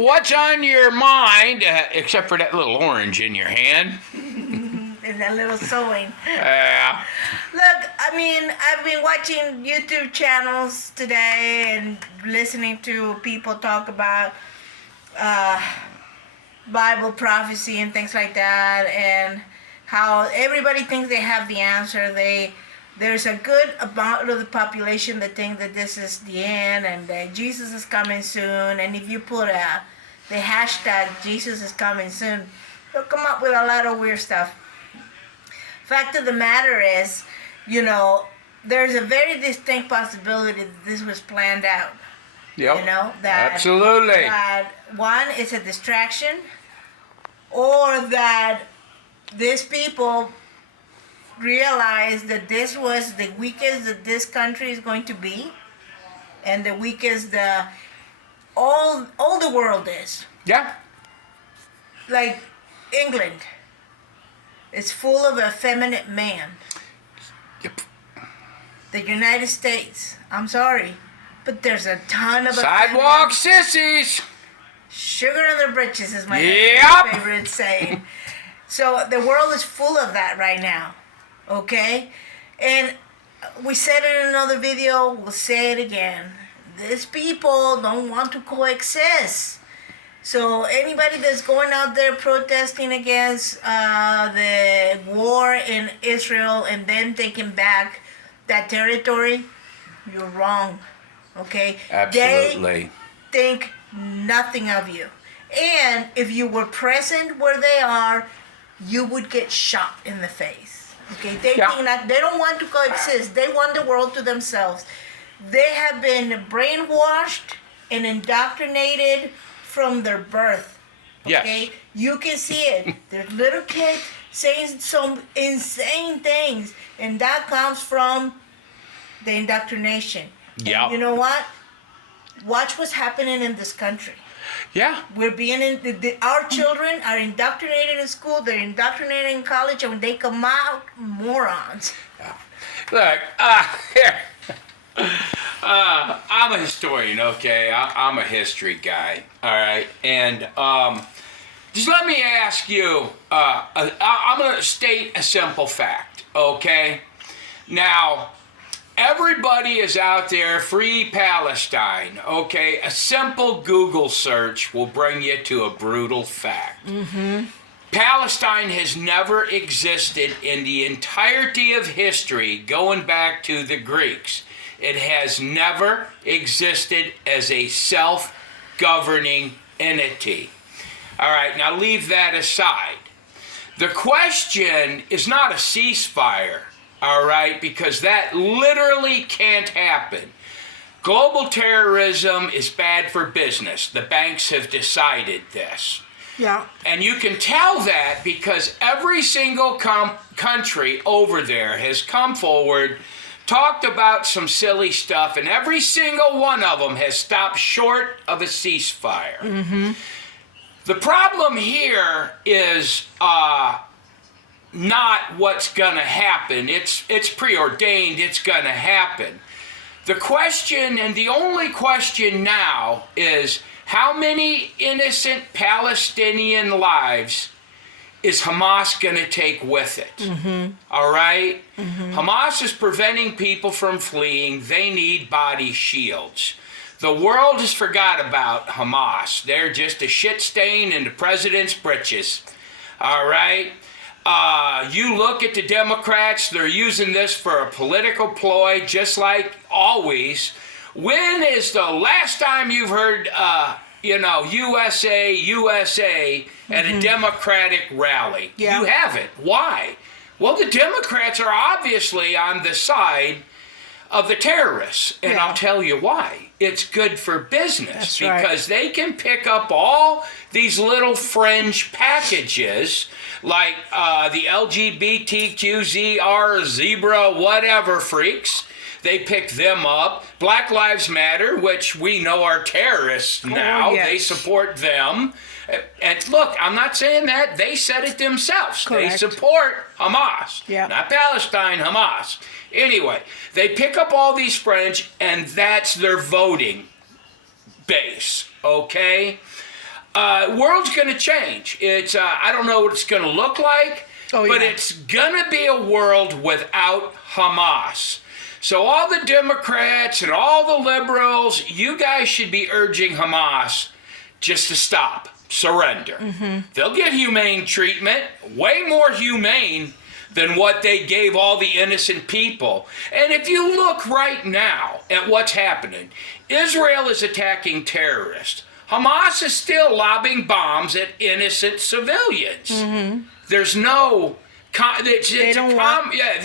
What's on your mind, except for that little orange in your hand? And that little sewing. Yeah. Look, I mean, I've been watching YouTube channels today and listening to people talk about Bible prophecy and things like that, and how everybody thinks they have the answer. There's a good amount of the population that think that this is the end and that Jesus is coming soon. And if you put the hashtag Jesus is coming soon, they'll come up with a lot of weird stuff. Fact of the matter is, there's a very distinct possibility that this was planned out. Yep. That Absolutely. That one is a distraction, or that these people realized that this was the weakest that this country is going to be, and the weakest all the world is. Yeah. Like England. It's full of effeminate men. Yep. The United States, I'm sorry, but there's a ton of Sidewalk sissies. Sugar in their britches is my Yep. favorite saying. So the world is full of that right now, okay? And we said it in another video, we'll say it again. These people don't want to coexist. So anybody that's going out there protesting against the war in Israel and then taking back that territory, you're wrong, okay? Absolutely. They think nothing of you. And if you were present where they are, you would get shot in the face, okay? They think that they don't want to coexist. They want the world to themselves. They have been brainwashed and indoctrinated from their birth. Okay? Yes. You can see it. There's little kids saying some insane things, and that comes from the indoctrination. Yeah. And you know what? Watch what's happening in this country. Yeah. We're being our children are indoctrinated in school. They're indoctrinated in college, and when they come out, morons. Look, here. I'm a historian, okay? I'm a history guy, all right? And just let me ask you, I'm going to state a simple fact, okay? Now, everybody is out there, free Palestine, okay? A simple Google search will bring you to a brutal fact. Mm-hmm. Palestine has never existed in the entirety of history, going back to the Greeks. It has never existed as a self-governing entity. All right, now leave that aside. The question is not a ceasefire, all right, because that literally can't happen. Global terrorism is bad for business. The banks have decided this. Yeah. And you can tell that because every single country over there has come forward, talked about some silly stuff, and every single one of them has stopped short of a ceasefire. Mm-hmm. The problem here is not what's going to happen. It's preordained. It's going to happen. The question, and the only question now, is how many innocent Palestinian lives is Hamas going to take with it? Mm-hmm. All right? Mm-hmm. Hamas is preventing people from fleeing. They need body shields. The world has forgot about Hamas. They're just a shit stain in the president's britches. All right? You look at the Democrats, they're using this for a political ploy, just like always. When is the last time you've heard USA, USA at a Democratic rally? Yeah. You haven't. Why? Well, the Democrats are obviously on the side of the terrorists, and I'll tell you why. It's good for business. That's right. Because they can pick up all these little fringe packages like the LGBTQZR, zebra, whatever freaks. They pick them up. Black Lives Matter, which we know are terrorists now. Yes. They support them. And look, I'm not saying that. They said it themselves. Correct. They support Hamas. Yeah. Not Palestine, Hamas. Anyway, they pick up all these fringe, and that's their voting base, okay? world's going to change. It's I don't know what it's going to look like, but it's going to be a world without Hamas. So all the Democrats and all the liberals, you guys should be urging Hamas just to stop, surrender. They'll get humane treatment, way more humane than what they gave all the innocent people. And if you look right now at what's happening, Israel is attacking terrorists. Hamas is still lobbing bombs at innocent civilians. There's no... they don't want it.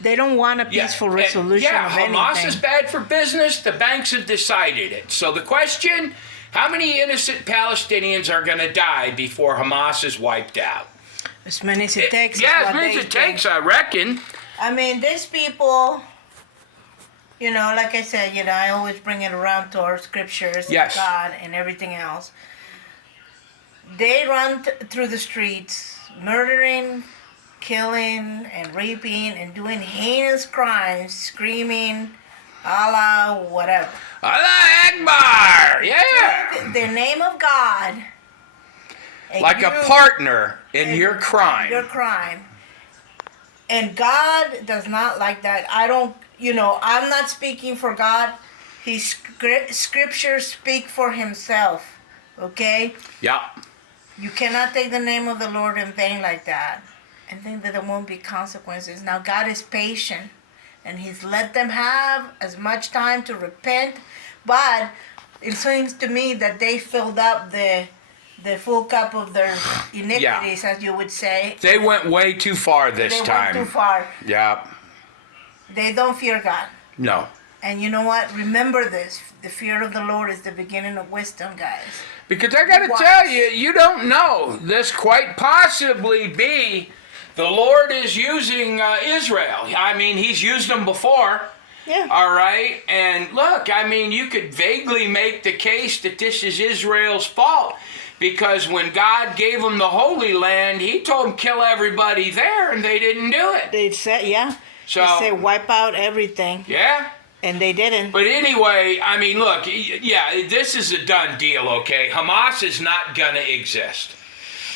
They don't want a peaceful resolution of anything. Hamas is bad for business. The banks have decided it. So the question, how many innocent Palestinians are going to die before Hamas is wiped out? As many as it takes. As many as it takes, I reckon. I mean, these people, like I said, I always bring it around to our scriptures, and God, and everything else. They run through the streets, murdering, killing, and raping, and doing heinous crimes, screaming, Allah, whatever. Allah Akbar! Yeah! The name of God. Like a partner in your crime. Your crime. And God does not like that. I'm not speaking for God. His scriptures speak for himself. Okay? Yeah. You cannot take the name of the Lord in vain like that and think that there won't be consequences. Now, God is patient, and he's let them have as much time to repent. But it seems to me that they filled up the full cup of their iniquities, as you would say. They went way too far this time. They went too far. Yeah. They don't fear God. No. And you know what? Remember this. The fear of the Lord is the beginning of wisdom, guys. Because I got to tell you, you don't know. This quite possibly be the Lord is using Israel. I mean, he's used them before. Yeah. All right. And look, I mean, you could vaguely make the case that this is Israel's fault. Because when God gave them the Holy Land, he told them kill everybody there, and they didn't do it. They said, So, they said wipe out everything. Yeah. And they didn't. But anyway, I mean, look, this is a done deal, okay? Hamas is not going to exist.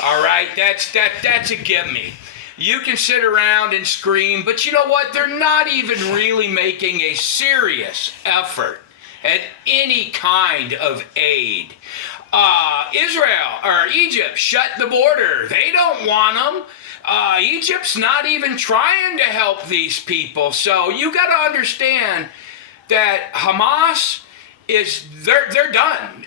All right? That's a gimme. You can sit around and scream, but you know what? They're not even really making a serious effort at any kind of aid. Israel or Egypt shut the border. They don't want them. Egypt's not even trying to help these people. So you got to understand that Hamas they're done.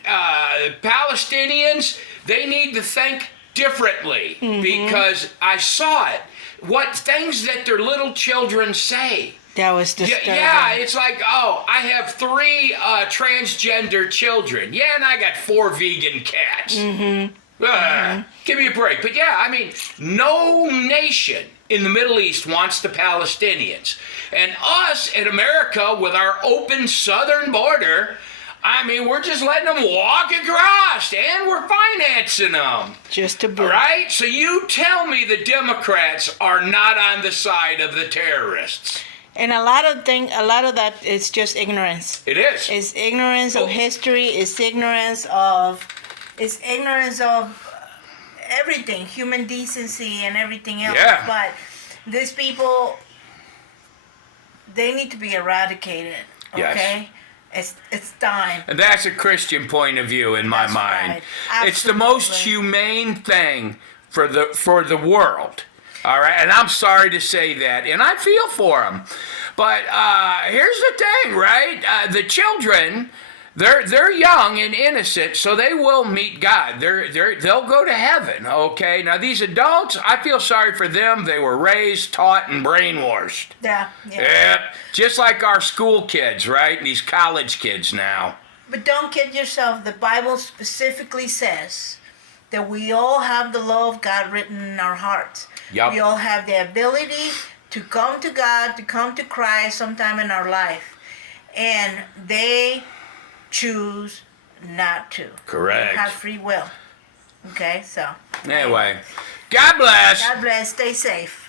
Palestinians, they need to think differently because I saw it. What things that their little children say. That was disturbing. Yeah, it's like, I have 3 transgender children. Yeah, and I got 4 vegan cats. Give me a break. But yeah, I mean, no nation in the Middle East wants the Palestinians. And us in America, with our open southern border, I mean, we're just letting them walk across, and we're financing them. Just to boot. All right? So you tell me the Democrats are not on the side of the terrorists. And a lot of that is just ignorance. It is. It's ignorance of history. It's ignorance of everything, human decency and everything else. Yeah. But these people, they need to be eradicated. Okay. Yes. It's time. And that's a Christian point of view in my mind. Right. It's the most humane thing for the world. All right, and I'm sorry to say that, and I feel for them. But here's the thing, right? The children, they're young and innocent, so they will meet God. They'll go to heaven. Okay. Now these adults, I feel sorry for them. They were raised, taught, and brainwashed. Yeah. Yep. Just like our school kids, right? These college kids now. But don't kid yourself. The Bible specifically says that we all have the law of God written in our hearts. Yep. We all have the ability to come to God, to come to Christ sometime in our life. And they choose not to. Correct. They have free will. Okay, so. Anyway, God bless. God bless. Stay safe.